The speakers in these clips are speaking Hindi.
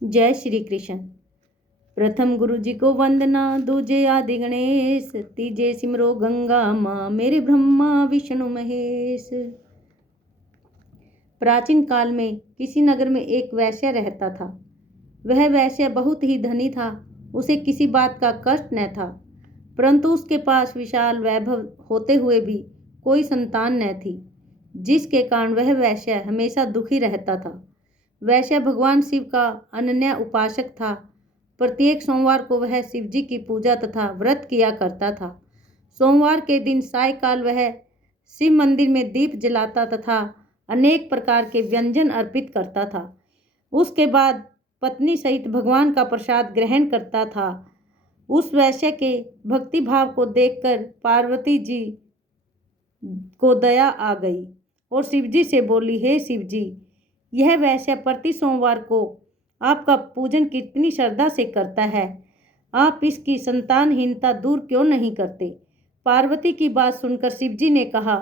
जय श्री कृष्ण। प्रथम गुरु जी को वंदना, दूजे आदि गणेश, तीजे सिमरो गंगा माँ मेरे ब्रह्मा विष्णु महेश। प्राचीन काल में किसी नगर में एक वैश्य रहता था। वह वैश्य बहुत ही धनी था। उसे किसी बात का कष्ट न था, परंतु उसके पास विशाल वैभव होते हुए भी कोई संतान न थी, जिसके कारण वह वैश्य हमेशा दुखी रहता था। वैश्य भगवान शिव का अनन्य उपासक था। प्रत्येक सोमवार को वह शिव जी की पूजा तथा व्रत किया करता था। सोमवार के दिन सायकाल वह शिव मंदिर में दीप जलाता तथा अनेक प्रकार के व्यंजन अर्पित करता था। उसके बाद पत्नी सहित भगवान का प्रसाद ग्रहण करता था। उस वैश्य के भक्ति भाव को देखकर पार्वती जी को दया आ गई और शिव जी से बोली, हे शिव जी, यह वैश्य प्रति सोमवार को आपका पूजन कितनी श्रद्धा से करता है, आप इसकी संतानहीनता दूर क्यों नहीं करते। पार्वती की बात सुनकर शिव जी ने कहा,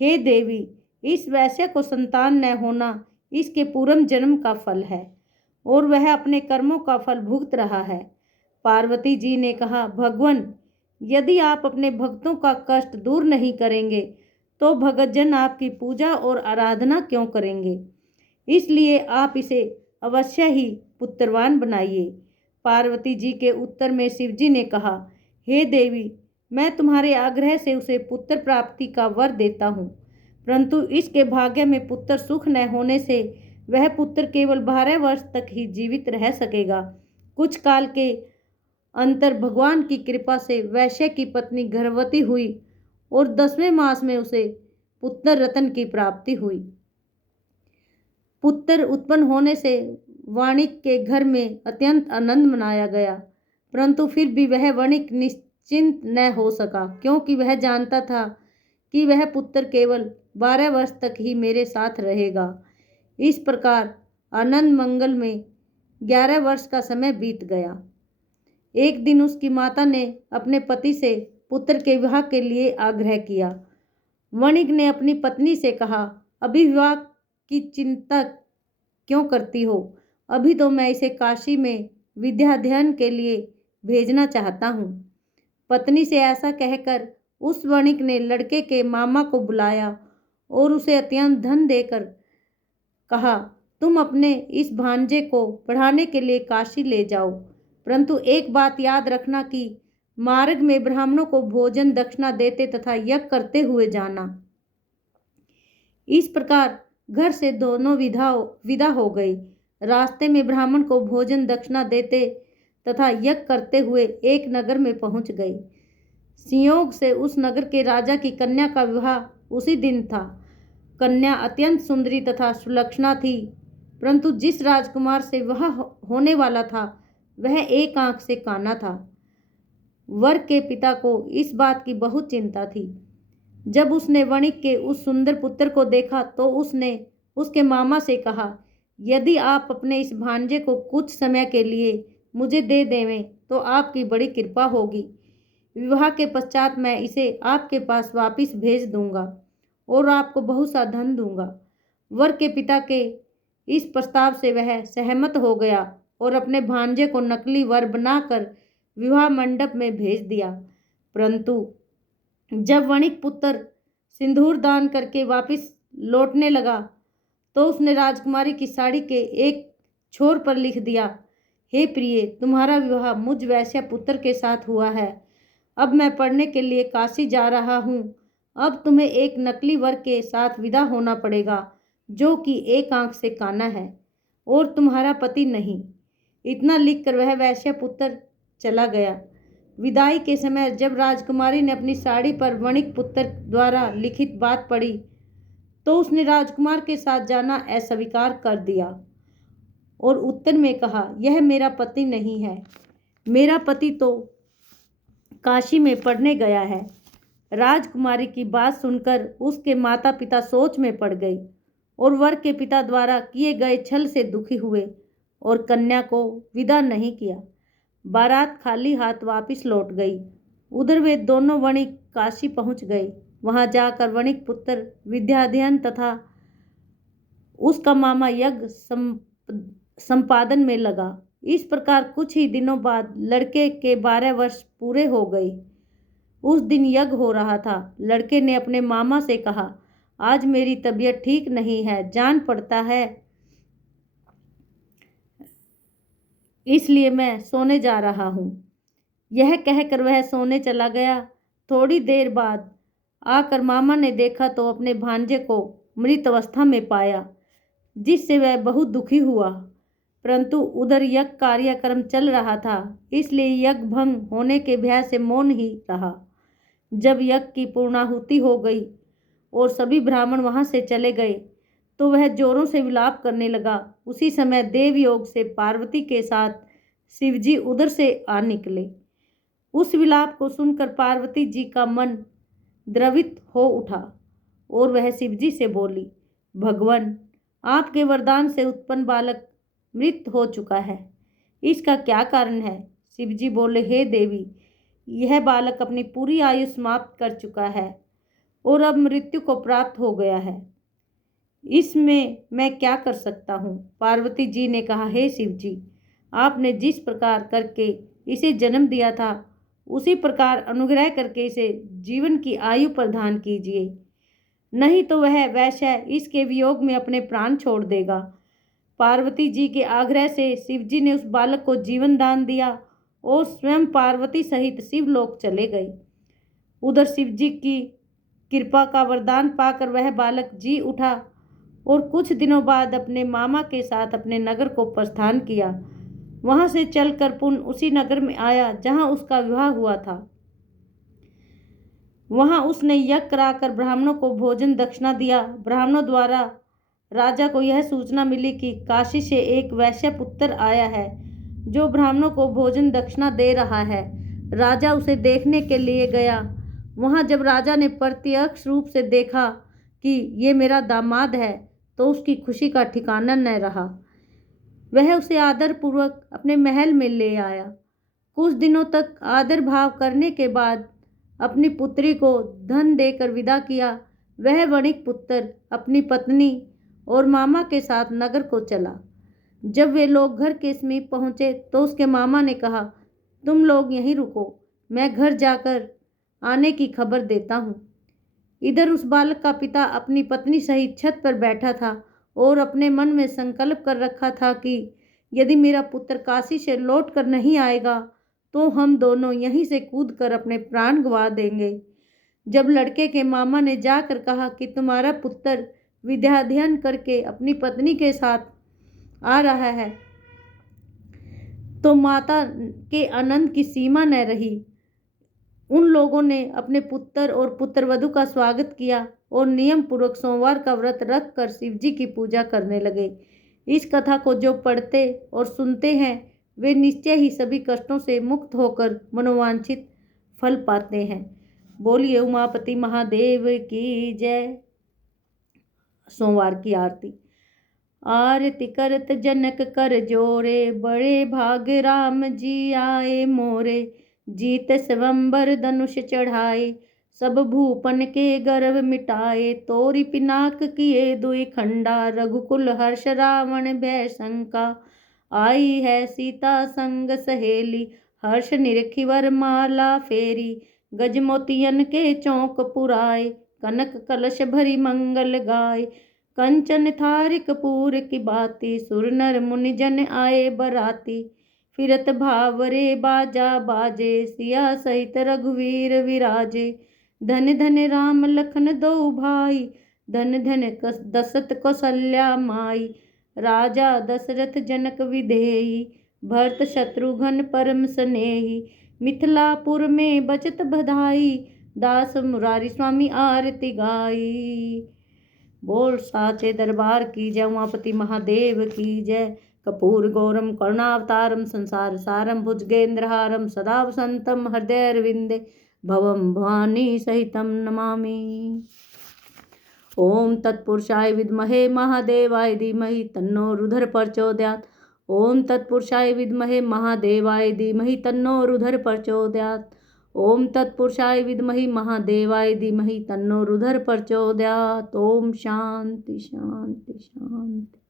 हे देवी, इस वैश्य को संतान न होना इसके पूर्व जन्म का फल है और वह अपने कर्मों का फल भुगत रहा है। पार्वती जी ने कहा, भगवान, यदि आप अपने भक्तों का कष्ट दूर नहीं करेंगे तो भगतजन आपकी पूजा और आराधना क्यों करेंगे, इसलिए आप इसे अवश्य ही पुत्रवान बनाइए। पार्वती जी के उत्तर में शिव जी ने कहा, हे देवी, मैं तुम्हारे आग्रह से उसे पुत्र प्राप्ति का वर देता हूँ, परंतु इसके भाग्य में पुत्र सुख न होने से वह पुत्र केवल 12 वर्ष तक ही जीवित रह सकेगा। कुछ काल के अंतर भगवान की कृपा से वैश्य की पत्नी गर्भवती हुई और 10वें मास में उसे पुत्र रतन की प्राप्ति हुई। पुत्र उत्पन्न होने से वाणिक के घर में अत्यंत आनंद मनाया गया, परंतु फिर भी वह वणिक निश्चिंत न हो सका, क्योंकि वह जानता था कि वह पुत्र केवल 12 वर्ष तक ही मेरे साथ रहेगा। इस प्रकार आनंद मंगल में 11 वर्ष का समय बीत गया। एक दिन उसकी माता ने अपने पति से पुत्र के विवाह के लिए आग्रह किया। वणिक ने अपनी पत्नी से कहा, अभी विवाह की चिंता क्यों करती हो, अभी तो मैं इसे काशी में विद्या अध्ययन के लिए भेजना चाहता हूँ। पत्नी से ऐसा कहकर उस वणिक ने लड़के के मामा को बुलाया और उसे अत्यंत धन देकर कहा, तुम अपने इस भांजे को पढ़ाने के लिए काशी ले जाओ, परंतु एक बात याद रखना कि मार्ग में ब्राह्मणों को भोजन दक्षिणा देते तथा यज्ञ करते हुए जाना। इस प्रकार घर से दोनों विदा हो गए। रास्ते में ब्राह्मण को भोजन दक्षिणा देते तथा यज्ञ करते हुए एक नगर में पहुंच गए। संयोग से उस नगर के राजा की कन्या का विवाह उसी दिन था। कन्या अत्यंत सुंदरी तथा सुलक्षणा थी, परंतु जिस राजकुमार से विवाह होने वाला था वह एक आंख से काना था। वर के पिता को इस बात की बहुत चिंता थी। जब उसने वणिक के उस सुंदर पुत्र को देखा तो उसने उसके मामा से कहा, यदि आप अपने इस भांजे को कुछ समय के लिए मुझे दे देवें तो आपकी बड़ी कृपा होगी। विवाह के पश्चात मैं इसे आपके पास वापस भेज दूंगा और आपको बहुत सा धन दूंगा। वर के पिता के इस प्रस्ताव से वह सहमत हो गया और अपने भांजे को नकली वर बनाकर विवाह मंडप में भेज दिया। परंतु जब वणिक पुत्र सिंदूर दान करके वापस लौटने लगा तो उसने राजकुमारी की साड़ी के एक छोर पर लिख दिया, हे प्रिय, तुम्हारा विवाह मुझ वैश्य पुत्र के साथ हुआ है। अब मैं पढ़ने के लिए काशी जा रहा हूँ। अब तुम्हें एक नकली वर के साथ विदा होना पड़ेगा जो कि एक आंख से काना है और तुम्हारा पति नहीं। इतना लिखकर वह वैश्य पुत्र चला गया। विदाई के समय जब राजकुमारी ने अपनी साड़ी पर वणिक पुत्र द्वारा लिखित बात पढ़ी तो उसने राजकुमार के साथ जाना अस्वीकार कर दिया और उत्तर में कहा, यह मेरा पति नहीं है, मेरा पति तो काशी में पढ़ने गया है। राजकुमारी की बात सुनकर उसके माता पिता सोच में पड़ गए और वर के पिता द्वारा किए गए छल से दुखी हुए और कन्या को विदा नहीं किया। बारात खाली हाथ वापस लौट गई। उधर वे दोनों वणिक काशी पहुंच गए। वहां जाकर वणिक पुत्र विद्याध्ययन तथा उसका मामा यज्ञ संपादन में लगा। इस प्रकार कुछ ही दिनों बाद लड़के के 12 वर्ष पूरे हो गए। उस दिन यज्ञ हो रहा था। लड़के ने अपने मामा से कहा, आज मेरी तबीयत ठीक नहीं है, जान पड़ता है, इसलिए मैं सोने जा रहा हूँ। यह कहकर वह सोने चला गया। थोड़ी देर बाद आकर मामा ने देखा तो अपने भांजे को मृत अवस्था में पाया, जिससे वह बहुत दुखी हुआ। परंतु उधर यज्ञ कार्यक्रम चल रहा था, इसलिए यज्ञ भंग होने के भय से मौन ही रहा। जब यज्ञ की पूर्णाहुति हो गई और सभी ब्राह्मण वहां से चले गए तो वह जोरों से विलाप करने लगा। उसी समय देवयोग से पार्वती के साथ शिवजी उधर से आ निकले। उस विलाप को सुनकर पार्वती जी का मन द्रवित हो उठा और वह शिवजी से बोली, भगवान, आपके वरदान से उत्पन्न बालक मृत हो चुका है, इसका क्या कारण है? शिवजी बोले, हे देवी, यह बालक अपनी पूरी आयु समाप्त कर चुका है और अब मृत्यु को प्राप्त हो गया है। इसमें मैं क्या कर सकता हूँ? पार्वती जी ने कहा, हे शिवजी, आपने जिस प्रकार करके इसे जन्म दिया था उसी प्रकार अनुग्रह करके इसे जीवन की आयु प्रदान कीजिए, नहीं तो वह वैश्य इसके वियोग में अपने प्राण छोड़ देगा। पार्वती जी के आग्रह से शिवजी ने उस बालक को जीवन दान दिया और स्वयं पार्वती सहित शिवलोक चले गए। उधर शिवजी की कृपा का वरदान पाकर वह बालक जी उठा और कुछ दिनों बाद अपने मामा के साथ अपने नगर को प्रस्थान किया। वहां से चलकर पुनः उसी नगर में आया जहां उसका विवाह हुआ था। वहां उसने यज्ञ कराकर ब्राह्मणों को भोजन दक्षिणा दिया। ब्राह्मणों द्वारा राजा को यह सूचना मिली कि काशी से एक वैश्य पुत्र आया है जो ब्राह्मणों को भोजन दक्षिणा दे रहा है। राजा उसे देखने के लिए गया। वहां जब राजा ने प्रत्यक्ष रूप से देखा कि ये मेरा दामाद है तो उसकी खुशी का ठिकाना न रहा। वह उसे आदर पूर्वक अपने महल में ले आया। कुछ दिनों तक आदर भाव करने के बाद अपनी पुत्री को धन देकर विदा किया। वह वणिक पुत्र अपनी पत्नी और मामा के साथ नगर को चला। जब वे लोग घर के समीप पहुंचे तो उसके मामा ने कहा, तुम लोग यहीं रुको, मैं घर जाकर आने की खबर देता हूँ। इधर उस बालक का पिता अपनी पत्नी सहित छत पर बैठा था और अपने मन में संकल्प कर रखा था कि यदि मेरा पुत्र काशी से लौट कर नहीं आएगा तो हम दोनों यहीं से कूद कर अपने प्राण गंवा देंगे। जब लड़के के मामा ने जाकर कहा कि तुम्हारा पुत्र विद्याध्ययन करके अपनी पत्नी के साथ आ रहा है तो माता के आनंद की सीमा न रही। उन लोगों ने अपने पुत्र और पुत्रवधू का स्वागत किया और नियम पूर्वक सोमवार का व्रत रख कर शिवजी की पूजा करने लगे। इस कथा को जो पढ़ते और सुनते हैं वे निश्चय ही सभी कष्टों से मुक्त होकर मनोवांछित फल पाते हैं। बोलिए उमापति महादेव की जय। सोमवार की आरती। आरती करत जनक कर जोरे, बड़े भाग राम जी आए मोरे। जीत स्वंबर धनुष चढ़ाए, सब भूपन के गर्व मिटाए। तोरी पिनाक किए दुई खंडा, रघुकुल हर्ष रावण भय शंका। आई है सीता संग सहेली, हर्ष निरखी वर माला फेरी। गजमोतियन के चौक पुराए, कनक कलश भरी मंगल गाय। कंचन थारी कपूर की बाती, सुर नर मुनि जन आए बराती। फिरत भावरे बाजा बाजे, सिया सहित रघुवीर विराजे। धन धन राम लखन दो भाई, धन धन दशरथ कौसल्या माई। राजा दशरथ जनक विधेयी, भरत शत्रुघ्न परम स्नेही। मिथिलापुर में बचत बधाई, दास मुरारी स्वामी आरती गाई। बोल साचे दरबार की जय। उमापति महादेव की जय। कपूर गौरम करुणावतारम, संसार सारम, भुजगेंद्रहारम, सदा वसंतम हृदयरविंदे। भवम भवानी सहितम नमामि। ओम तत्पुरुषाय विद्महे महादेवाय धीमहि तन्नो रुधिर प्रचोदयात्। ओम तत्पुरुषाय विद्महे महादेवाय धीमहि तन्नो रुधिर प्रचोदयात्। ओम तत्पुरुषाय विद्महि महादेवाय धीमहि तन्नो रुधिर प्रचोदयात्। ओम शांति शांति शांति।